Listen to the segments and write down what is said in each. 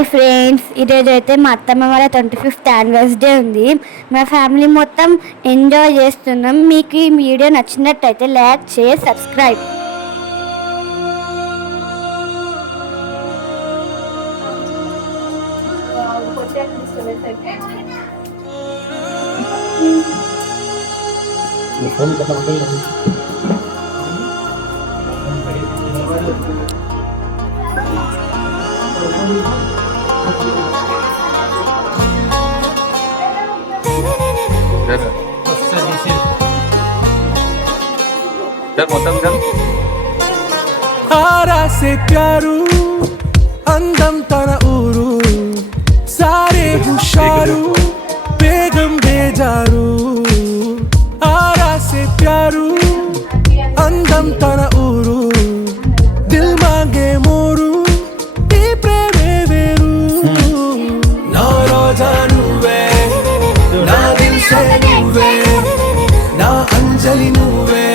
Hi friends, ఈరోజు అయితే మా అత్తమ్మ వాళ్ళ 25th యానివర్సరీ ఉంది. మా ఫ్యామిలీ మొత్తం ఎంజాయ్ చేస్తున్నాం. మీకు ఈ వీడియో నచ్చినట్టయితే లైక్, షేర్, సబ్స్క్రైబ్. आरा से प्यारू अंदम तन ऊरू सारे हुशारू बेगम बेजारू आरा से प्यारू अंदम तन ऊरू दिल मांगे मोरू नी प्रेमे वेरू ना रोजा नुवे ना दिल से नुवे ना अंजलि नुवे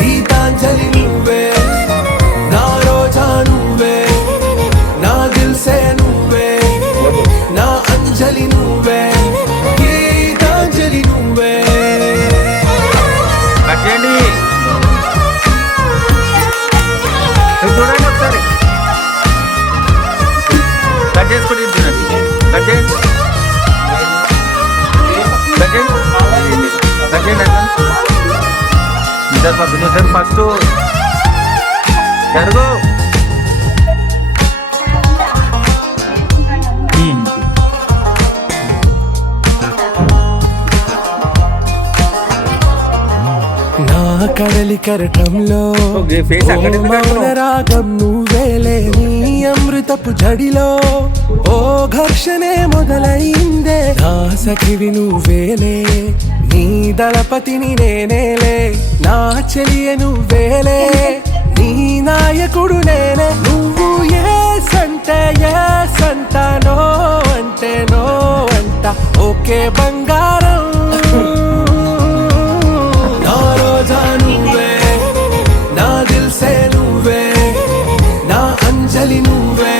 गीतांजलि नुवे ना रोजा नुवे ना दिल से नुवे ना अंजलि नुवे गीतांजलि नुवे చూడండి ఒకసారి కట్ చేసుకుని తినండి. కట్ చేయండి, కట్ చేయండి, కట్ చేయండి. ఇద్దరు పద్దు నువ్వు ఫస్ట్ జరుగు. నా కడలి కరటంలో మౌన రాగం నువ్వేలే నీ అమృతపు జడిలో ఓ ఘర్షణే మొదలైందే నా సఖివి నువ్వేలే నీ దళపతిని నేనేలే నా చెలియ నువ్వేలే నీ నాయకుడు నేనే నువ్వు ఏ సంట నో అంటే నో అంట ఓకే బంగారం నా రోజా నువ్వే నా దిల్ సే నువ్వే నా అంజలి నువ్వే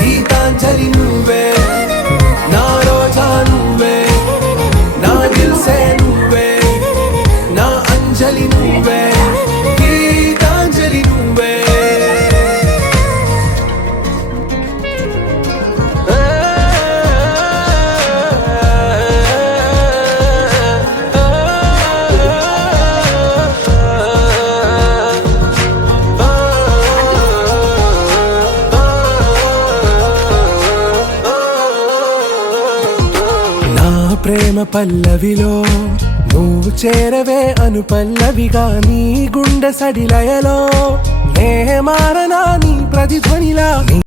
గీతాంజలి నువ్వే నా రోజా నువ్వే నా దిల్ సే నువ్వే నా అంజలి నువ్వే గీతాంజలి నువ్వే ప్రేమ పల్లవిలో నువ్వు చేరవే అను పల్లవిగా నీ గుండె సడిలయలో నే మారనా నీ ప్రతిధ్వనిలా